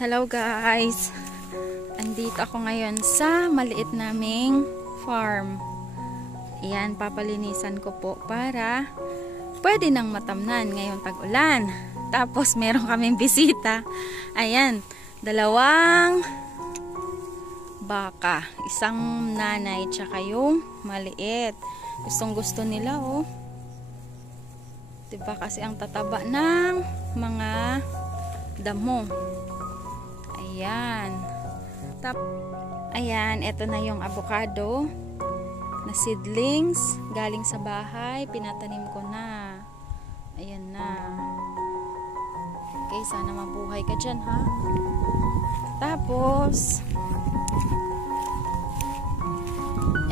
Hello guys! Andito ako ngayon sa maliit naming farm. Ayan, papalinisan ko po para pwede nang matamnan ngayong tag-ulan. Tapos meron kaming bisita. Ayan, dalawang baka. Isang nanay tsaka yung maliit. Gustong gusto nila oh. Diba kasi ang tataba ng mga damo. Ayan. Ayan, ito na yung avocado na seedlings galing sa bahay. Pinatanim ko na. Ayan na. Okay, sana mabuhay ka dyan ha. Tapos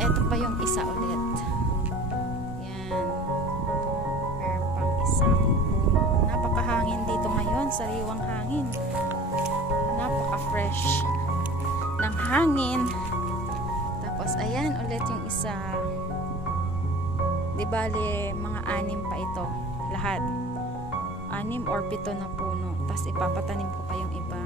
ito pa yung isa ulit. Ayan. Meron pang isang puno. Napakahangin dito ngayon. Sariwang hangin. Napaka-fresh ng hangin. Tapos ayan ulit yung isa. Di bale mga 6 pa ito lahat. 6 or 7 na puno. Tapos ipapatanim ko pa yung iba.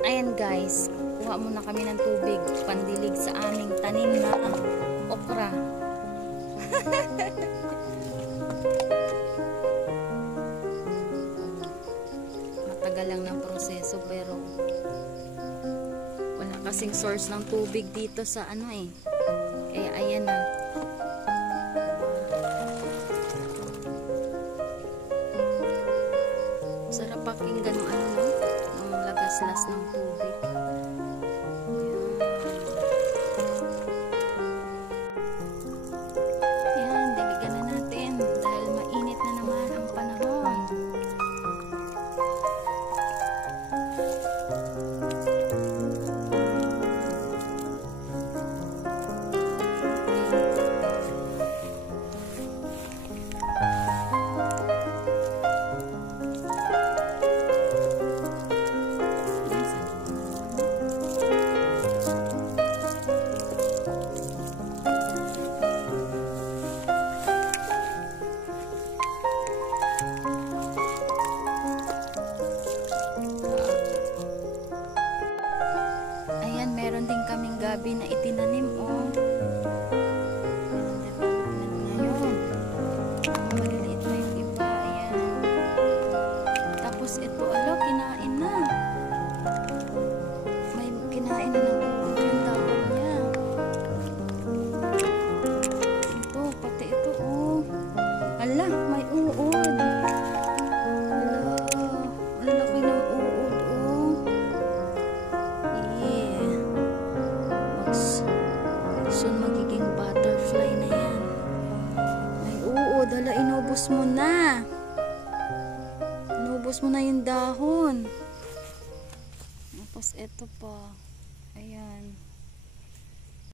Ayan guys, kuha muna kami ng tubig pandilig sa aming tanim na okra. Matagal lang ng proseso pero wala kasing source ng tubig dito sa ano eh. Kaya ayan na. Sarap pakinggan ng ano no? Lagas ng tubig. Ayan, diligan na natin dahil mainit na naman ang panahon. Meron din kaming gabi na itinanim oh. Ngayon maliliit na yung iba. Ayan. Tapos ito alo, kinain na. May kinain na ng uod yung dahon niya. Ito, pati ito oh. Ala, may uod. Ala, ang laki ng uod oh. Soon magiging butterfly na yan. Ay oo, dala inubos mo na. Inubos mo na yung dahon. Tapos eto pa.